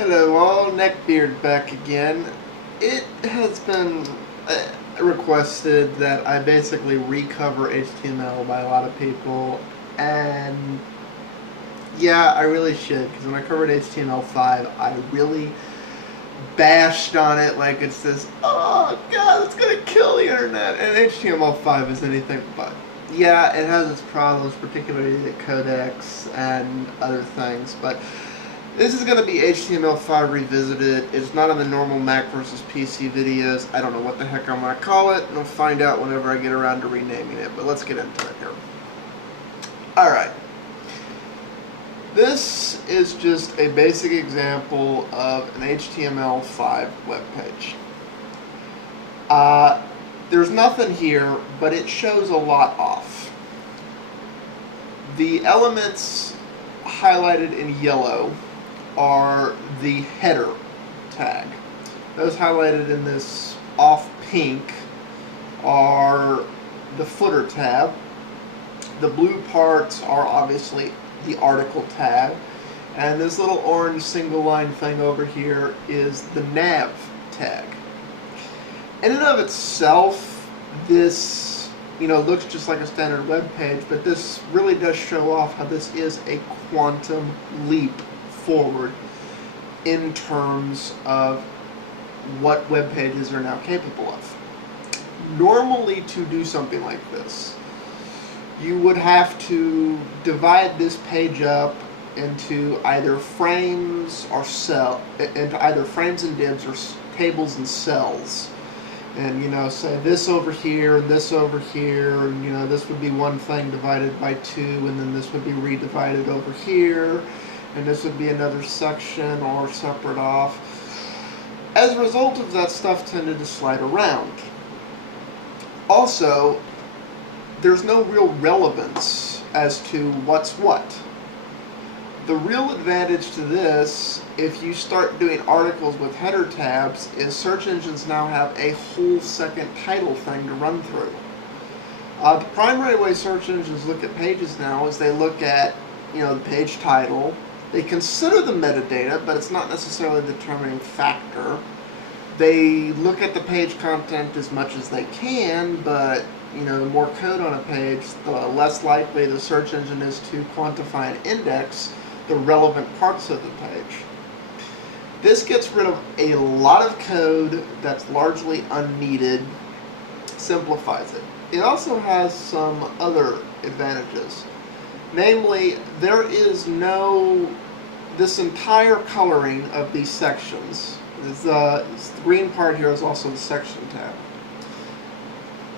Hello all, Neckbeard back again. It has been requested that I basically recover HTML by a lot of people, and yeah, I really should, because when I covered HTML5, I really bashed on it like it's this, oh god, it's gonna kill the internet, and HTML5 is anything but. Yeah, it has its problems, particularly the codecs and other things, but this is going to be HTML5 revisited. It's not in the normal Mac versus PC videos. I don't know what the heck I'm going to call it, and I'll find out whenever I get around to renaming it, but let's get into it here. Alright. This is just a basic example of an HTML5 web page. There's nothing here, but it shows a lot off. The elements highlighted in yellow are the header tag. Those highlighted in this off pink are the footer tab. The blue parts are obviously the article tag, and this little orange single line thing over here is the nav tag. In and of itself, this looks just like a standard web page, but this really does show off how this is a quantum leap forward in terms of what web pages are now capable of. Normally, to do something like this, you would have to divide this page up into either frames or frames and divs, or tables and cells. And say this over here and this over here, and this would be one thing divided by two, and then this would be redivided over here, and this would be another section or separate off. As a result of that, stuff tended to slide around. Also, there's no real relevance as to what's what. The real advantage to this, if you start doing articles with header tabs, is search engines now have a whole second title thing to run through. The primary way search engines look at pages now is they look at the page title. They consider the metadata, but it's not necessarily the determining factor. They look at the page content as much as they can, but the more code on a page, the less likely the search engine is to quantify and index the relevant parts of the page. This gets rid of a lot of code that's largely unneeded, simplifies it. It also has some other advantages. Namely, there is this entire coloring of these sections. The green part here is also the section tab.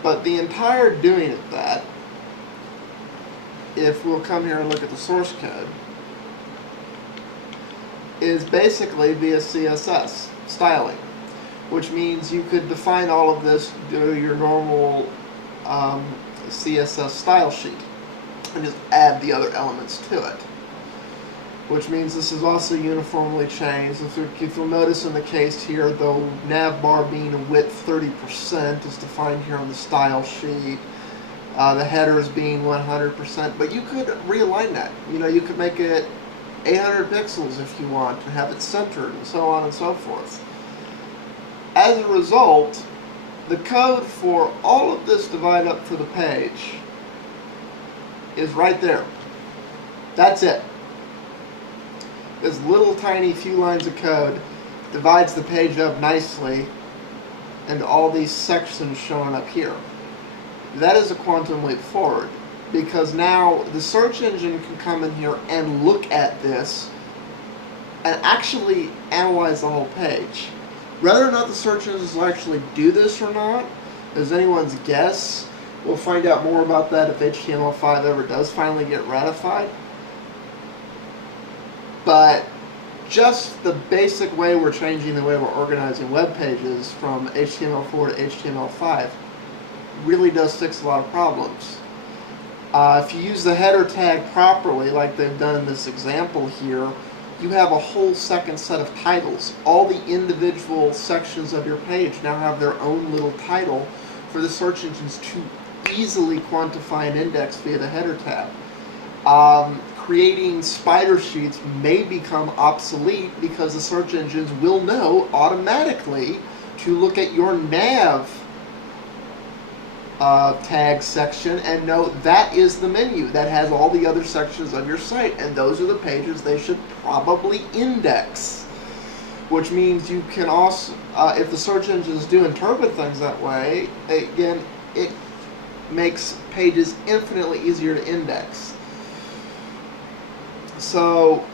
But the entire doing of that, if we'll come here and look at the source code, is basically via CSS styling, which means you could define all of this through your normal CSS style sheet and just add the other elements to it, which means this is also uniformly changed. If you'll notice in the case here, the nav bar being a width 30% is defined here on the style sheet. The headers being 100%, but you could realign that. You could make it 800 pixels if you want, and have it centered, and so on and so forth. As a result, the code for all of this divide up for the page is right there. That's it. This little tiny few lines of code divides the page up nicely into all these sections showing up here. That is a quantum leap forward, because now the search engine can come in here and look at this and actually analyze the whole page. Whether or not the search engines will actually do this or not is anyone's guess. We'll find out more about that if HTML5 ever does finally get ratified. But just the basic way we're changing the way we're organizing web pages from HTML4 to HTML5 really does fix a lot of problems. If you use the header tag properly, like they've done in this example here, you have a whole second set of titles. All the individual sections of your page now have their own little title for the search engines to easily quantify and index via the header tab. creating spider sheets may become obsolete because the search engines will know automatically to look at your nav tag section and know that is the menu that has all the other sections of your site, and those are the pages they should probably index. Which means you can also, if the search engines do interpret things that way, again, it makes pages infinitely easier to index. So,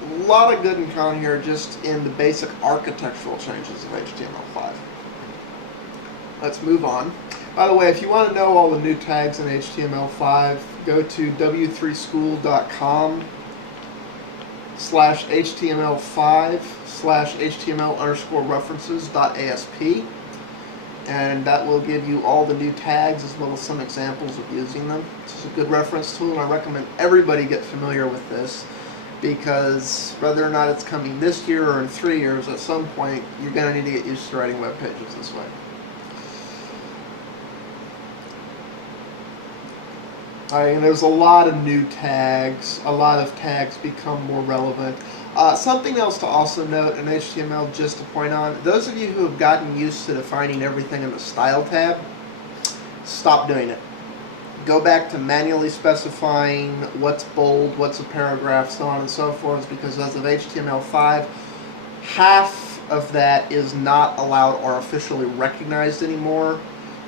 a lot of good and con here just in the basic architectural changes of HTML5. Let's move on. By the way, if you want to know all the new tags in HTML5, go to w3school.com/html5/html_references.asp, and that will give you all the new tags as well as some examples of using them. This is a good reference tool, and I recommend everybody get familiar with this, because whether or not it's coming this year or in 3 years, at some point you're going to need to get used to writing web pages this way. And there's a lot of new tags. A lot of tags become more relevant. Something else to also note in HTML, just to point on, those of you who have gotten used to defining everything in the Style tab, stop doing it. Go back to manually specifying what's bold, what's a paragraph, so on and so forth, because as of HTML5, half of that is not allowed or officially recognized anymore.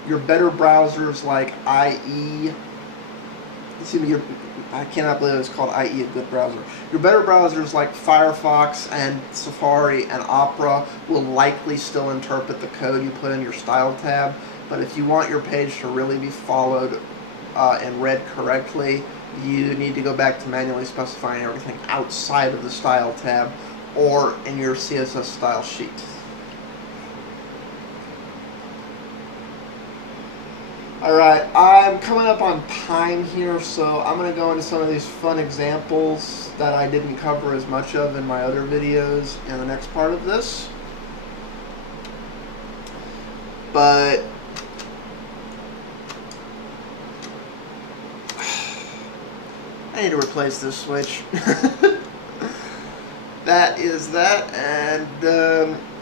Your better browsers like IE, I cannot believe it's called IE, a good browser. Your better browsers like Firefox and Safari and Opera will likely still interpret the code you put in your Style tab, but if you want your page to really be followed and read correctly, you need to go back to manually specifying everything outside of the Style tab or in your CSS style sheet. Alright, I'm coming up on time here, so I'm going to go into some of these fun examples that I didn't cover as much of in my other videos in the next part of this. But I need to replace this switch. That is that, and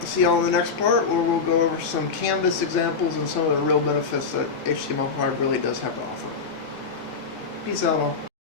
see y'all in the next part where we'll go over some Canvas examples and some of the real benefits that HTML5 really does have to offer. Peace out all.